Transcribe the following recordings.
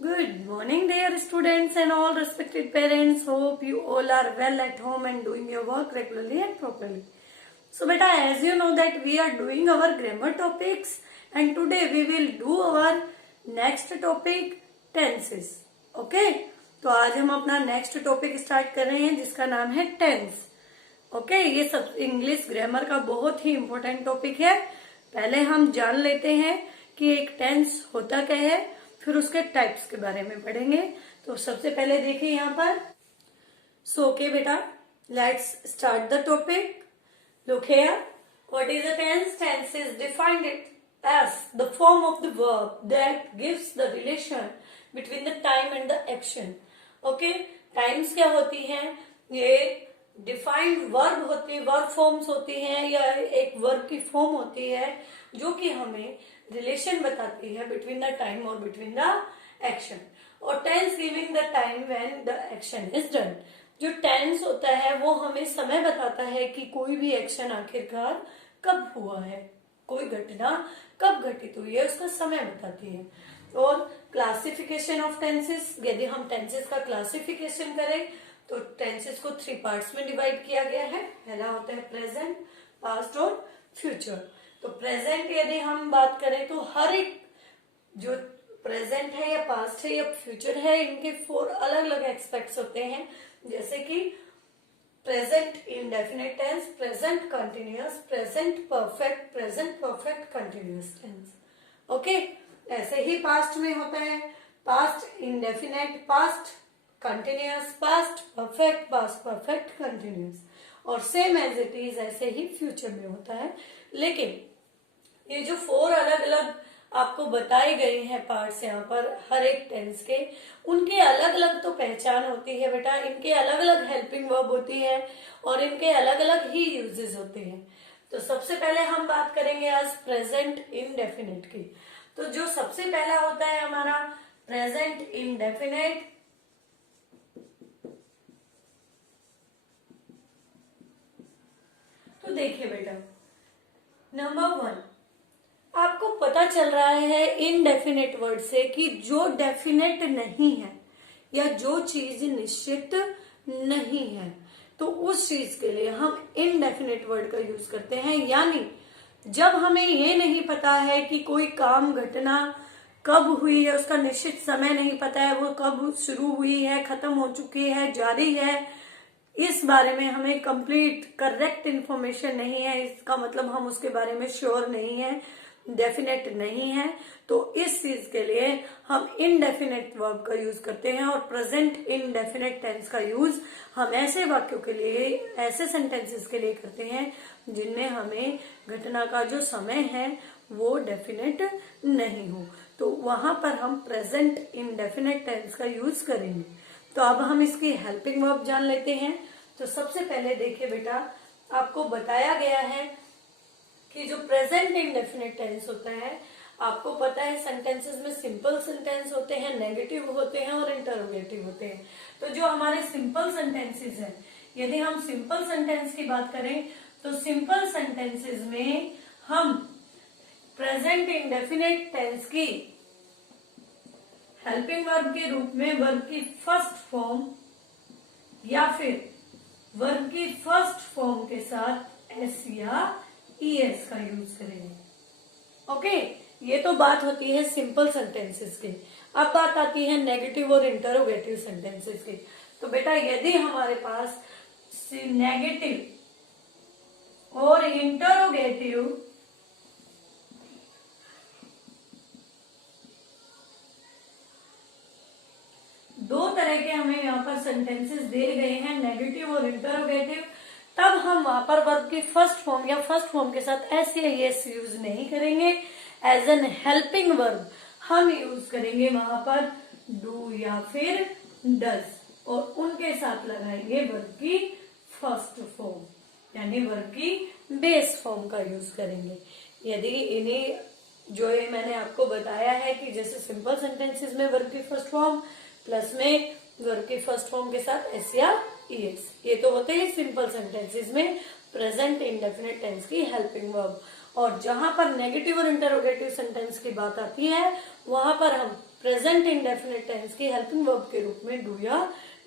Good morning, dear students and all respected parents. Hope you all are well at home and doing your work regularly and properly. So, beta, as you know that we are doing our grammar topics, and today we will do our next topic tenses. Okay? तो आज हम अपना next topic start कर रहे हैं जिसका नाम है टेंस. ओके, ये सब इंग्लिश ग्रामर का बहुत ही इम्पोर्टेंट टॉपिक है. पहले हम जान लेते हैं कि एक टेंस होता क्या है, फिर उसके टाइप्स के बारे में पढ़ेंगे. तो सबसे पहले देखिए यहाँ पर. सो ओके बेटा, let's start the topic. Look here. What is a tense? Tense is defined as the form of the verb that gives the relation between the time and the action. Okay, times क्या होती हैं? ये defined verb होती है, verb forms होती हैं या एक वर्ब की फॉर्म होती है जो कि हमें रिलेशन बताती है बिटवीन द टाइम और बिटवीन द एक्शन. और tense giving the time when the action is done. जो टेंस होता है वो हमें समय बताता है कि कोई भी एक्शन आखिरकार कब हुआ है, कोई घटना कब घटित हुई है, उसका समय बताती है. और क्लासिफिकेशन ऑफ टेंसेस, यदि हम टेंसेस का क्लासिफिकेशन करें तो टेंसेस को 3 पार्ट्स में डिवाइड किया गया है. पहला होता है प्रेजेंट, पास्ट और फ्यूचर. तो प्रेजेंट यदि हम बात करें तो हर एक जो प्रेजेंट है या पास्ट है या फ्यूचर है, इनके 4 अलग अलग एस्पेक्ट्स होते हैं. जैसे कि present indefinite tense, present continuous, present perfect continuous tense. Okay, ऐसे ही पास्ट में होता है past indefinite, past continuous, past perfect, past perfect continuous. और सेम एज इट इज ऐसे ही फ्यूचर में होता है. लेकिन ये जो 4 अलग अलग आपको बताए गए हैं पार्ट्स यहाँ पर हर एक टेंस के, उनके अलग अलग तो पहचान होती है बेटा. इनके अलग अलग हेल्पिंग वर्ब होती है और इनके अलग अलग ही यूजेस होते हैं. तो सबसे पहले हम बात करेंगे आज प्रेजेंट इंडेफिनिट की. तो जो सबसे पहला होता है हमारा प्रेजेंट इंडेफिनिट, तो देखिए बेटा, नंबर 1, आपको पता चल रहा है इनडेफिनेट वर्ड से कि जो डेफिनेट नहीं है या जो चीज निश्चित नहीं है, तो उस चीज के लिए हम इनडेफिनेट वर्ड का यूज करते हैं. यानी जब हमें ये नहीं पता है कि कोई काम घटना कब हुई है, उसका निश्चित समय नहीं पता है, वो कब शुरू हुई है, खत्म हो चुकी है, जारी है, इस बारे में हमें कंप्लीट करेक्ट इंफॉर्मेशन नहीं है, इसका मतलब हम उसके बारे में श्योर नहीं है, डेफिनेट नहीं है, तो इस चीज के लिए हम इनडेफिनेट वर्ब का यूज करते हैं. और प्रेजेंट इनडेफिनेट टेंस का यूज हम ऐसे वाक्यों के लिए, ऐसे सेंटेंसेस के लिए करते हैं जिनमें हमें घटना का जो समय है वो डेफिनेट नहीं हो, तो वहां पर हम प्रेजेंट इनडेफिनेट टेंस का यूज करेंगे. तो अब हम इसकी हेल्पिंग वर्ब जान लेते हैं. तो सबसे पहले देखिए बेटा, आपको बताया गया है कि जो प्रेजेंट इंडेफिनिट टेंस होता है, आपको पता है सेंटेंसेस में सिंपल सेंटेंस होते हैं, नेगेटिव होते हैं और इंटरोगेटिव होते हैं. तो जो हमारे सिंपल सेंटेंसेस हैं, यदि हम सिंपल सेंटेंस की बात करें तो सिंपल सेंटेंसेस में हम प्रेजेंट इंडेफिनिट टेंस की हेल्पिंग वर्ब के रूप में वर्ब की फर्स्ट फॉर्म या फिर वर्ब की फर्स्ट फॉर्म के साथ एस या ईएस का यूज करेंगे. ओके, ये तो बात होती है सिंपल सेंटेंसेस की. अब बात आती है नेगेटिव और इंटरोगेटिव सेंटेंसेस की. तो बेटा, यदि हमारे पास नेगेटिव और इंटरोगेटिव दो तरह के हमें यहाँ पर सेंटेंसेस दिए गए हैं, नेगेटिव और इंटरोगेटिव, तब हम वहां पर वर्ब की फर्स्ट फॉर्म या फर्स्ट फॉर्म के साथ एस या एस यूज नहीं करेंगे. एज एन हेल्पिंग वर्ब हम यूज करेंगे वहां पर डू या फिर डज, और उनके साथ लगाएंगे वर्ब की फर्स्ट फॉर्म, यानी वर्ब की बेस फॉर्म का यूज करेंगे. यदि इन्हें जो ये मैंने आपको बताया है कि जैसे सिंपल सेंटेंसेस में वर्ब की फर्स्ट फॉर्म प्लस में वर्ब की फर्स्ट फॉर्म के साथ एस या ईएस, ये तो होते हैं सिंपल सेंटेंसेस में प्रेजेंट इंडेफिनिट टेंस की हेल्पिंग वर्ब. और जहां पर नेगेटिव और इंटरोगेटिव सेंटेंस की बात आती है वहां पर हम प्रेजेंट इंडेफिनिट टेंस की हेल्पिंग वर्ब के रूप में डू या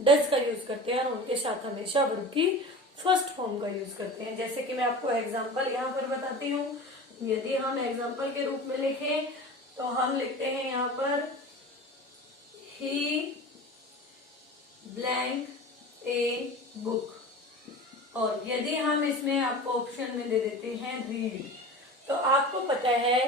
डज का यूज करते हैं और उनके साथ हमेशा वर्ब की फर्स्ट फॉर्म का यूज करते हैं। जैसे कि मैं आपको एग्जांपल यहाँ पर बताती हूँ। यदि हम एग्जांपल के रूप में लिखें तो हम लिखते हैं यहाँ पर ही ब्लैंक ए बुक, और यदि हम इसमें आपको ऑप्शन में दे देते हैं रीड, तो आपको पता है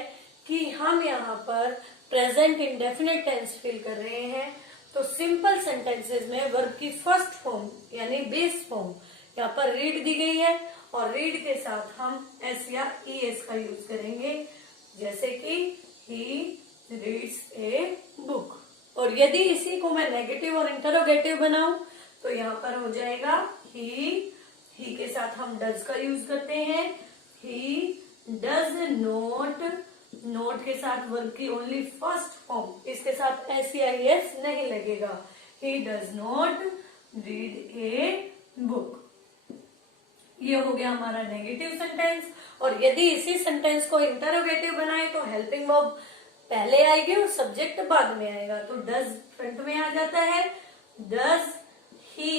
कि हम यहाँ पर प्रेजेंट इंडेफिनिट टेंस फिल कर रहे हैं। तो सिंपल सेंटेंसेस में वर्ब की फर्स्ट फॉर्म यानी बेस फॉर्म यहाँ पर रीड दी गई है और रीड के साथ हम एस या ई एस का यूज करेंगे, जैसे कि ही रीड्स ए बुक। और यदि इसी को मैं नेगेटिव और इंटरोगेटिव बनाऊं तो यहाँ पर हो जाएगा ही के साथ हम डज का यूज करते हैं, ही डज नॉट, नोट के साथ वर्ब की ओनली फर्स्ट फॉर्म, इसके साथ एस या एस नहीं लगेगा, he does not read a book. ये हो गया हमारा नेगेटिव सेंटेंस। और यदि इसी सेंटेंस को इंटरोगेटिव बनाए तो हेल्पिंग वर्ब पहले आएगी और सब्जेक्ट बाद में आएगा, तो डज फ्रंट में आ जाता है, does he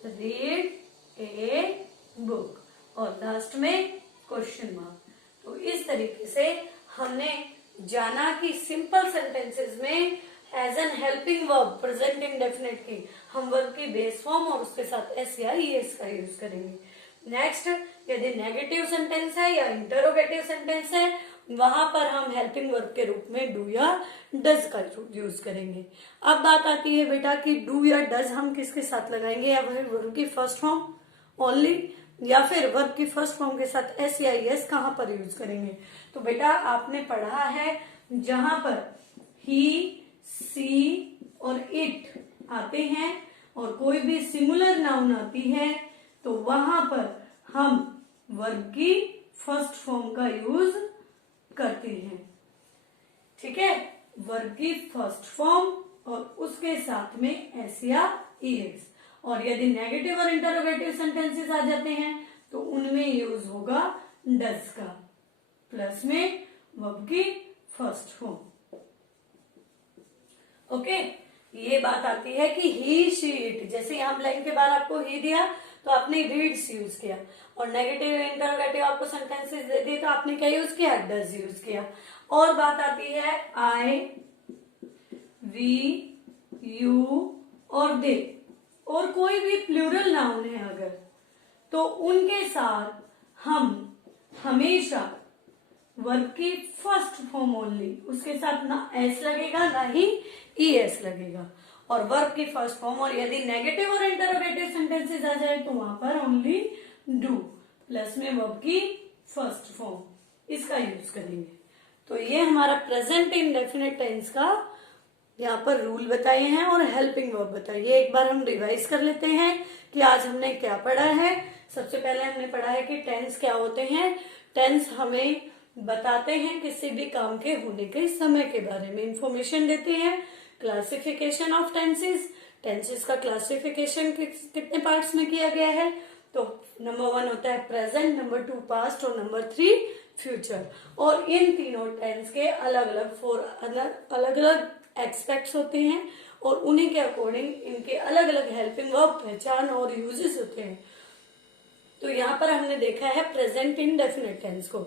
read a book, और लास्ट में क्वेश्चन मार्क। तो इस तरीके से हमने जाना कि सिंपल सेंटेंसेस में as an helping verb present indefinite की हम वर्ब की बेस फॉर्म और उसके साथ एस या एस का यूज करेंगे। नेक्स्ट, यदि नेगेटिव सेंटेंस है या इंटरोगेटिव सेंटेंस है वहां पर हम हेल्पिंग वर्ब के रूप में डू या डज का यूज करेंगे। अब बात आती है बेटा कि डू या डज हम किसके साथ लगाएंगे, या वर्ब की फर्स्ट फॉर्म ओनली या फिर वर्ब की फर्स्ट फॉर्म के साथ एस या एस कहां पर यूज करेंगे। तो बेटा आपने पढ़ा है जहां पर ही, सी और इट आते हैं और कोई भी सिंगुलर नाउन आती है तो वहां पर हम वर्ब की फर्स्ट फॉर्म का यूज करते हैं। ठीक है, वर्ब की फर्स्ट फॉर्म और उसके साथ में एस या एस। और यदि नेगेटिव और इंटरोगेटिव सेंटेंसेस आ जाते हैं तो उनमें यूज होगा डज का प्लस में वर्ब की फर्स्ट फॉर्म। ओके, ये बात आती है कि ही, शी, इट, जैसे यहां ब्लैंक के बाद आपको ही दिया तो आपने रीड्स यूज किया, और नेगेटिव इंटरोगेटिव आपको सेंटेंसेस दे दिए तो आपने क्या यूज किया, डज यूज किया। और बात आती है आई, वी, यू और दे, और कोई भी प्लूरल नाउन है अगर, तो उनके साथ हम हमेशा वर्ब की फर्स्ट फॉर्म ओनली, उसके साथ ना एस लगेगा ना ही ई एस लगेगा, और वर्ब की फर्स्ट फॉर्म। और यदि नेगेटिव और इंटरोगेटिव सेंटेंसेस आ जाए तो वहां पर ओनली डू प्लस में वर्ब की फर्स्ट फॉर्म, इसका यूज करेंगे। तो ये हमारा प्रेजेंट इंडेफिनिट टेंस का यहाँ पर रूल बताए हैं और हेल्पिंग वर्ब बताइए। एक बार हम रिवाइज कर लेते हैं कि आज हमने क्या पढ़ा है। सबसे पहले हमने पढ़ा है कि टेंस क्या होते हैं। टेंस हमें बताते हैं किसी भी काम के होने के समय के बारे में इंफॉर्मेशन देते हैं। क्लासिफिकेशन ऑफ टेंसेस, टेंसेस का क्लासिफिकेशन कितने पार्ट्स में किया गया है, तो नंबर 1 होता है प्रेजेंट, नंबर 2 पास्ट और नंबर 3 फ्यूचर। और इन तीनों टेंस के अलग अलग एक्सपेक्ट्स होते हैं और उन्हीं के अकॉर्डिंग इनके अलग अलग हेल्पिंग वर्ब, पहचान और यूजेस होते हैं। तो यहाँ पर हमने देखा है प्रेजेंट इंडेफिनिट टेंस को।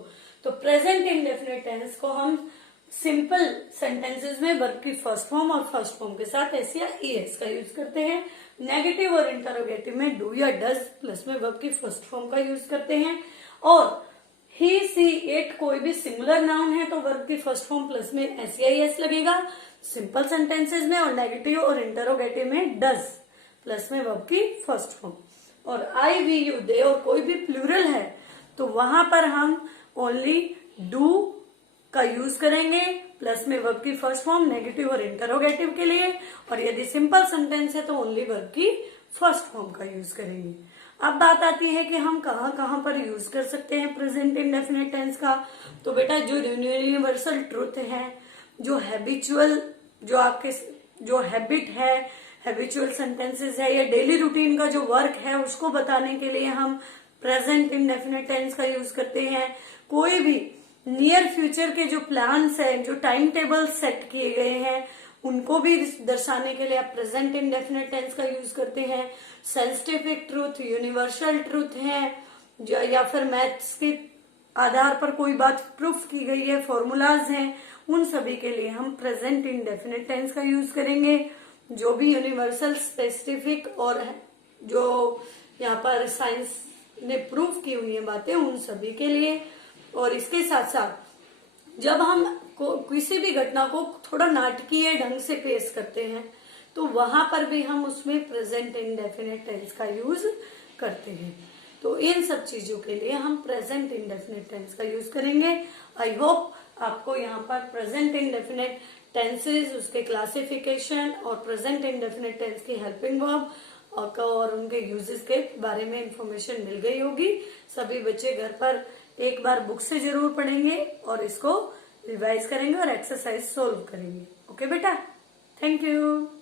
तो प्रेजेंट इंडेफिनिट टेंस को हम सिंपल सेंटेंसेस में वर्ब की फर्स्ट फॉर्म और फर्स्ट फॉर्म के साथ एस या एस का यूज करते हैं। नेगेटिव और इंटरोगेटिव में डू या डज प्लस में वर्ब की फर्स्ट फॉर्म का यूज करते हैं। और ही, सी, इट कोई भी सिंगुलर नाउन है तो वर्ब की फर्स्ट फॉर्म प्लस में एस या एस लगेगा सिंपल सेंटेंसेस में, और नेगेटिव और इंटरोगेटिव में डज प्लस में वर्ब की फर्स्ट फॉर्म। और आई, वी, यू, दे और कोई भी प्लूरल है तो वहां पर हम ओनली डू का यूज करेंगे प्लस में वर्ब की फर्स्ट फॉर्म नेगेटिव और इंटरोगेटिव के लिए। और यदि सिंपल सेंटेंस है तो ओनली वर्ब की फर्स्ट फॉर्म का यूज करेंगे। अब बात आती है कि हम कहाँ कहाँ पर यूज कर सकते हैं प्रेजेंट इंडेफिनिट टेंस का। तो बेटा जो यूनिवर्सल ट्रूथ है, जो हैबिचुअल, जो आपके जो हैबिट है, हैबिचुअल सेंटेंसेस है या डेली रूटीन का जो वर्क है उसको बताने के लिए हम प्रेजेंट इंडेफिनिट टेंस का यूज करते हैं। कोई भी नियर फ्यूचर के जो प्लान्स हैं, जो टाइम टेबल सेट किए गए हैं, उनको भी दर्शाने के लिए आप प्रेजेंट इंडेफिनिट टेंस का यूज करते हैं। साइंटिफिक ट्रूथ, यूनिवर्सल ट्रूथ है, या फिर मैथ्स के आधार पर कोई बात प्रूफ की गई है, फॉर्मूलाज हैं, उन सभी के लिए हम प्रेजेंट इंडेफिनिट टेंस का यूज करेंगे। जो भी यूनिवर्सल, स्पेसिफिक और जो यहाँ पर साइंस ने प्रूफ की हुई है बातें, उन सभी के लिए। और इसके साथ साथ जब हम किसी भी घटना को थोड़ा नाटकीय ढंग से पेश करते हैं तो वहां पर भी हम उसमें प्रेजेंट इंडेफिनिट टेंस का यूज करते हैं। तो इन सब चीजों के लिए हम प्रेजेंट इंडेफिनिट टेंस का यूज करेंगे। आई होप आपको यहाँ पर प्रेजेंट इंडेफिनिट टेंसेज, उसके क्लासिफिकेशन और प्रेजेंट इंडेफिनिट टेंस की हेल्पिंग वर्ब और उनके यूजेस के बारे में इंफॉर्मेशन मिल गई होगी। सभी बच्चे घर पर एक बार बुक से जरूर पढ़ेंगे और इसको रिवाइज करेंगे और एक्सरसाइज सोल्व करेंगे। ओके बेटा, थैंक यू।